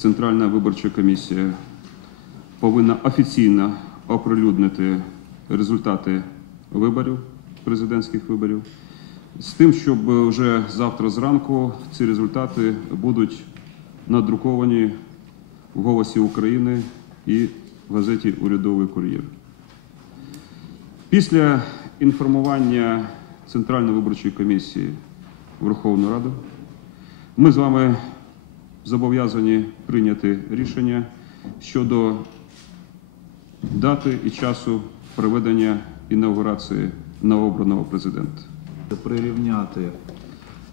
Центральна виборча комісія повинна офіційно оприлюднити результати виборів, президентських виборів, з тим, щоб вже завтра зранку ці результати будуть надруковані в Голосі України і в газеті Урядовий кур'єр. Після інформування Центральної виборчої комісії Верховної Ради ми з вами зобов'язані прийняти рішення щодо дати і часу проведення інаугурації новообраного президента. прирівняти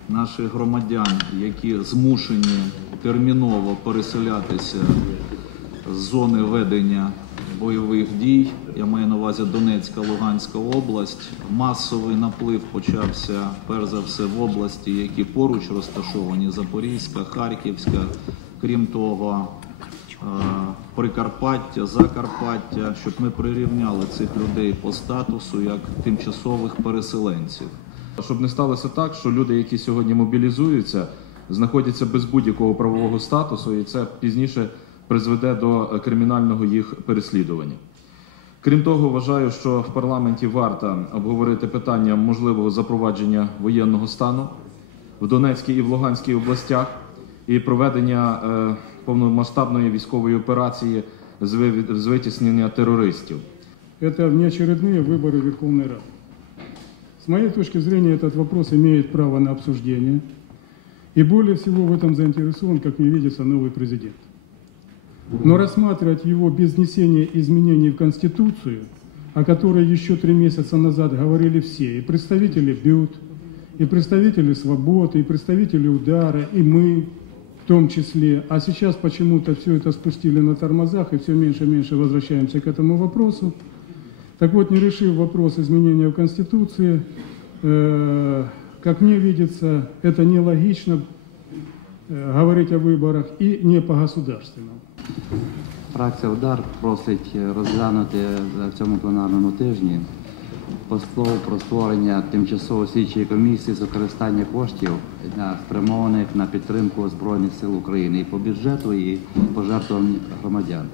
наших громадян, які змушені терміново переселятися з зони ведення бойових дій. Я маю на увазі Донецька, Луганська область. Масовий наплив почався перш за все в області, які поруч розташовані: Запорізька, Харківська. Крім того, е, Прикарпаття, Закарпаття, щоб ми прирівняли цих людей по статусу як тимчасових переселенців. Щоб не сталося так, що люди, які сьогодні мобілізуються, знаходяться без будь-якого правового статусу, і це пізніше призведе до е, кримінального їх переслідування. Крім того, вважаю, що в парламенті варто обговорити питання можливого запровадження воєнного стану в Донецькій і в Луганській областях і проведення е, повномасштабної військової операції з ви- з витіснення терористів. Это внеочередные выборы Верховной Рады. С моей точки зрения, этот вопрос имеет право на обсуждение. И более всего в этом заинтересован, как мне видится, новый президент. Но рассматривать его без внесения изменений в Конституцию, о которой еще три месяца назад говорили все, и представители БЮТ, и представители Свободы, и представители Удара, и мы в том числе, а сейчас почему-то все это спустили на тормозах, и все меньше и меньше возвращаемся к этому вопросу. Так вот, не решив вопрос изменения в Конституции, э, как мне видится, это нелогично говорить о виборах і не по-государственному. Фракція Удар просить розглянути в цьому пленарному тижні постанову про створення тимчасової слідчої комісії з використання коштів спрямованих на підтримку Збройних сил України і по бюджету, і пожертвувань громадян.